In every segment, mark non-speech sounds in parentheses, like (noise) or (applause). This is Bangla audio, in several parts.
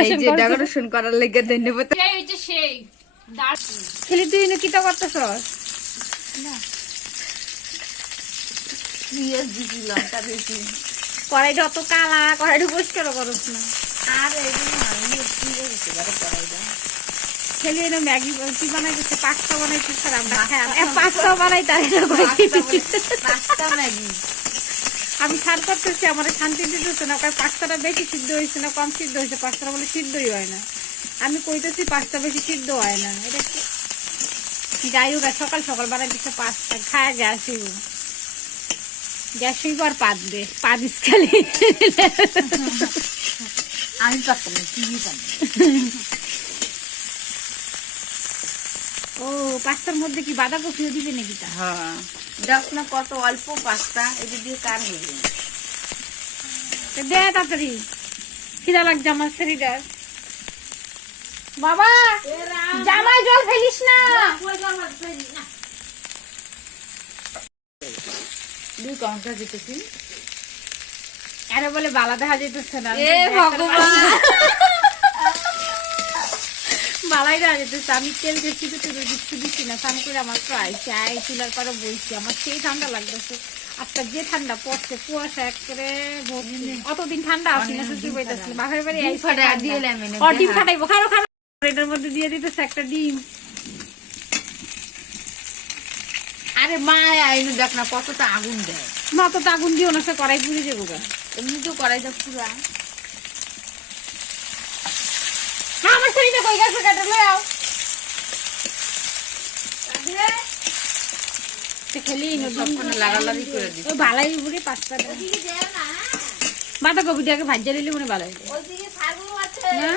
ডেকোরেশন যে ডেকোরেশন করার লেগে ধন্যবাদ। এই হচ্ছে সেই দাঁড়। খেলি তুই না কিটা করতেছ পিঁয়াজ দিছি লঙ্কা দিছি কড়াইটা অত কালা কড়াইটা পরিষ্কার করছ না। আর কি বারে করাই দাও ম্যাগি কি বানাইতেছে? পাস্তা বানাইতেছে আর আমরা পাস্তা বানাই তাই না ম্যাগি। আমি সার করতেছি আমার শান্তি দিতেছে না কারণ পাস্তাটা বেশি সিদ্ধ হয়েছে না কম সিদ্ধ হয়েছে পাস্তাটা বলে সিদ্ধই হয় না। আমি কইতেছি পাস্তা বেশি সিদ্ধ হয় না। এটা যাই হোক সকাল সকাল বানাই দিচ্ছে পাস্তা খায় গ্যাস হইব। গ্যাস হইব আর পাত দে পা দিস খালি আমি পারতাম না পারতাম। (laughs) ও পাস্তার মধ্যে কি বাঁধাকপিও দিবে নাকি তা? হ্যাঁ। দেখ না কত অল্প পাস্তা এটা দিয়ে কার দে তাড়াতাড়ি। খিদা লাগছে আমার শরীরটা বাবা জামাই জল ফেলিস না। দুই আরে বলে বালা দেখা যেতেছে না। এ ভগবান। বালাই যেতেছে আমি তেল বেশি তো দিচ্ছি না। স্নান করে আমার প্রায় চাই চুলার পরে বইছি আমার সেই ঠান্ডা লাগতেছে। যে ঠান্ডা পড়ছে কুয়াশা অতদিন ঠান্ডা আসি না সুতি বইতেছিল বাপের বাড়ি ও ডিম ফাটাইবো খারো খারো। এটার মধ্যে দিয়ে দিতেছে একটা ডিম। আরে মা আইনু দেখ না কতটা আগুন দেয়। মা তো আগুন দিও না সে কড়াই পুড়ে যাব এমনি তো দাও পুরা হ্যাঁ আমার শরীরে কই গেছে কাটা লয়ে আও তো খেলি সবখানে লাগালাগি করে দিছি। ও ভালাই বুড়ি পাঁচটা বাঁধাকপি দিয়ে আগে ভাজ্যা নিলে মনে ভালো না?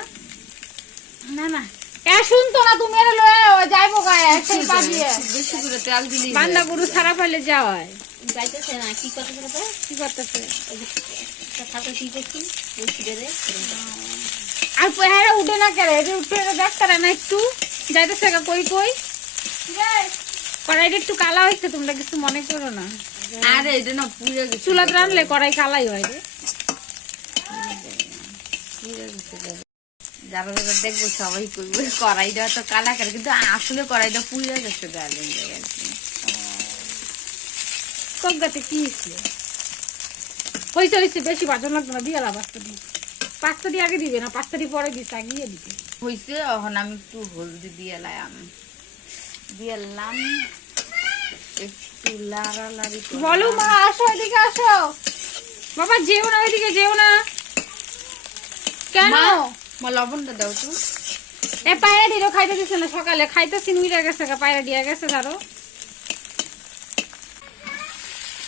না না। এ শুনতো না তুমি এর লয়ে যাইবো বান্দা গরু ছাড়া পাইলে যাওয়া যাইতেছে না কি করতে করতে কি করতেছে? ঠাকুর কি রে আর হ্যাঁ উঠে না কেড়ে এটা উঠে দেখতে না একটু যাইতেছে গা কই কই? কড়াইটা একটু কালা হয়েছে তোমরা কিছু মনে করো না। আরে এটা না পুড়ে গেছে। চুলাতে রানলে কড়াই কালাই হয় রে। যারা যারা দেখব সবাই করবে। কড়াইটা তো কালা করে কিন্তু আসলে কড়াইটা পুড়ে গেছে ডালিম কলকাতে কি হয়েছে? হয়েছে বেশি বাজন লাগতো না দিয়ে পাঁচটা দিয়ে পাঁচটা দিয়ে আগে দিবে না পাঁচটা দিয়ে পরে দিচ্ছে আগিয়ে দিবে। হয়েছে এখন আমি একটু হলদি দিয়ে এলাম দিয়ে এলাম একটু লাড়ালাড়ি বলো মা আসো এদিকে আসো। বাবা যেও না ওইদিকে যেও না। কেন? মা লবণটা দাও তো। এ পায়রা দিল খাইতে দিছে না সকালে। খাইতে সিনুইরা গেছে গা পায়রা দিয়ে গেছে ধরো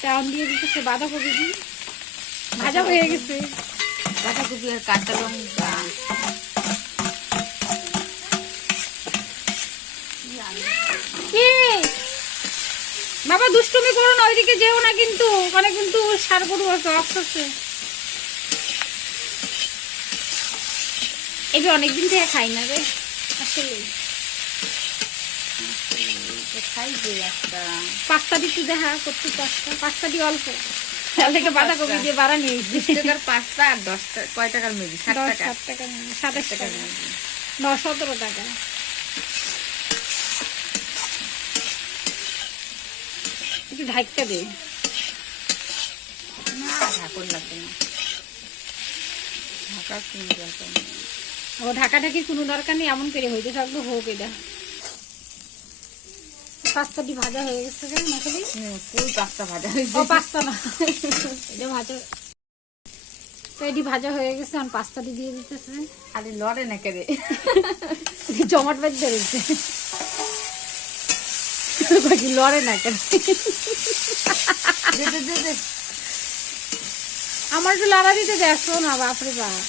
চাউন দিয়ে দিতেছে বাঁধাকপি ভাজা হয়ে গেছে। বাঁধাকপি আর কাঁচা লঙ্কা। বাবা দুষ্টুমি করো না ওইদিকে যেও না কিন্তু। ওখানে কিন্তু সার গরু আছে অক্স আছে। এটা অনেকদিন থেকে খাই না রে আসলে খাই যে একটা। পাস্তা দিতে দেখা করতে পাস্তা। পাস্তা দিয়ে অল্প। থেকে বাঁধাকপি দিয়ে বাড়া নিয়ে বিশ টাকার পাঁচটা আর দশ কয় টাকার মেজি ষাট টাকা সাত টাকা সাতাশ টাকা টাকা ন সতেরো টাকা একটু ঢাকতে দে। না ঢাকুন লাগবে না। ঢাকা কিনে দরকার নেই। ও ঢাকা ঢাকি কোনো দরকার নেই? এমন করে হইতে থাকল হোক এটা। পাস্তাটি ভাজা হয়ে গেছে রে মাখালি হুম, ফুল পাঁচটা ভাজা পাস্তা না এটা ভাজা। তো এটি ভাজা হয়ে গেছে এখন পাস্তাটি দিয়ে দিতেছে খালি লড়ে না কেড়ে জমাট বাদ ধরেছে বাকি লড়ে না কেন। আমার একটু লড়া দিতে দেখো না বাপরে বাপ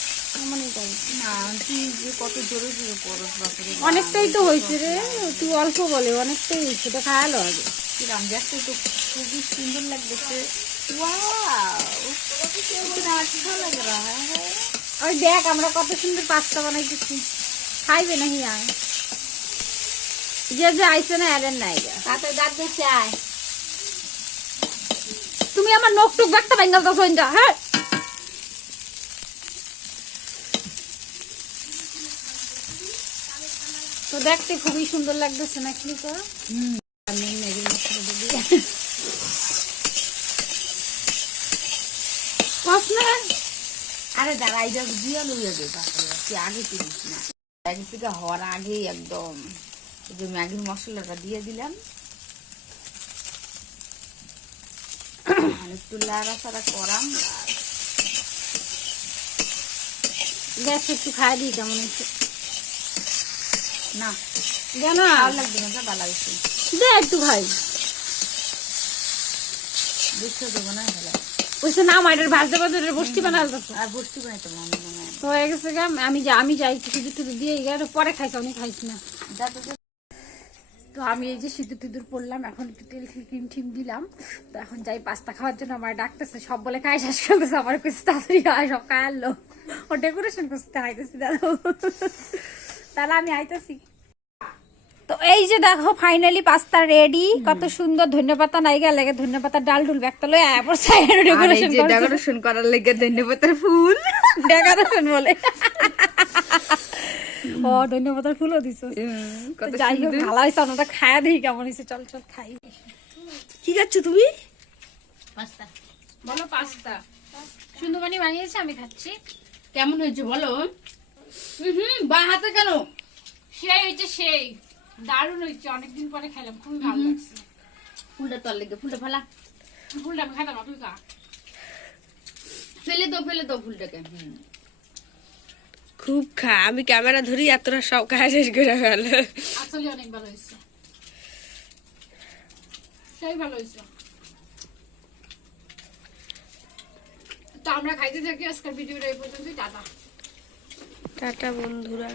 অনেকটাই তো হয়েছে রে। তুই অল্প বলে অনেকটাই হয়েছে। এটা আগে তো খুবই সুন্দর লাগতেছে। ওই দেখ আমরা কত সুন্দর পাস্তা বানাইতেছি। খাইবে না হিয়া? যে যে আইসে না এলেন নাই তাতে চাই তুমি আমার নখ টুক দেখতে বেঙ্গাল তো হ্যাঁ? তো দেখতে খুবই সুন্দর লাগতেছে না কি তো আমি ম্যাগি মশলা দিবি কসনা আরে দাঁড়া এটা দিয়ে লইয়া দে তুই আগে তুলিস না। ম্যাগি থেকে হওয়ার আগেই একদম যে ম্যাগির মশলাটা দিয়ে দিলাম। একটু লাড়াচাড়া করাম গ্যাস একটু খাই দিই কেমন হচ্ছে না। কেন লাগবে না ভালো লাগছে দে একটু খাই। দেখতে দেবো না ভালো ওইসে না মাইটার ভাজতে ভাজতে বসতি বানাল তো আর বসতে বানাইতে মনে। হয় তো হয়ে গেছে গা আমি যা আমি যাই সিঁদুর টুদুর দিয়ে গেলে পরে খাইছি অনেক খাইছি না। তো আমি এই যে সিঁদুর টিঁদুর পড়লাম এখন একটু তেল ক্রিম টিম দিলাম। তো এখন যাই পাস্তা খাওয়ার জন্য আমার ডাকতেছে সব বলে খাই শেষ করতেছে আমার কিছু তাড়াতাড়ি হয় সব খাই আনলো। ও ডেকোরেশন করতে আইতেছি দাঁড়াও তাহলে আমি আইতেছি। তো এই যে দেখো ফাইনালি পাস্তা রেডি কত সুন্দর ধন্যপাতা নাই গেলে ধন্যপাতা ডাল ডুল ব্যাগটা লয়ে আবার সাইড ডেকোরেশন ডেকোরেশন করার লেগে ধন্যবাদের ফুল। ডেকোরেশন বলে। ও ধন্যপাতার ফুলও দিছো। কত যাই হোক সুন্দর। ভালো আমরা খায়া দিই কেমন হয়েছে। চল চল খাই। কি খাচ্ছ তুমি? পাস্তা। বলো পাস্তা। সুন্দরবানি বানিয়েছে আমি খাচ্ছি। কেমন হয়েছে বলো? হুম হুম বা হাতে কেন? সেই হয়েছে সেই। দারুণ হয়েছে অনেকদিন পরে খেলাম খুবই ভালো লাগছে। ফুলটা তোর লেগে ফুলটা ফেলা। ফুলটা আমি খাইতাম তুই খা। ফেলে দাও ফেলে দাও ফুলটাকে খুব খা আমি ক্যামেরা ধরি এতটা সব খাওয়া শেষ করে ফেল। আসলে অনেক ভালো হয়েছে সেই ভালো হয়েছে তো আমরা খাইতে থাকি আজকের ভিডিওটা এই পর্যন্তই টাটা। টাটা বন্ধুরা।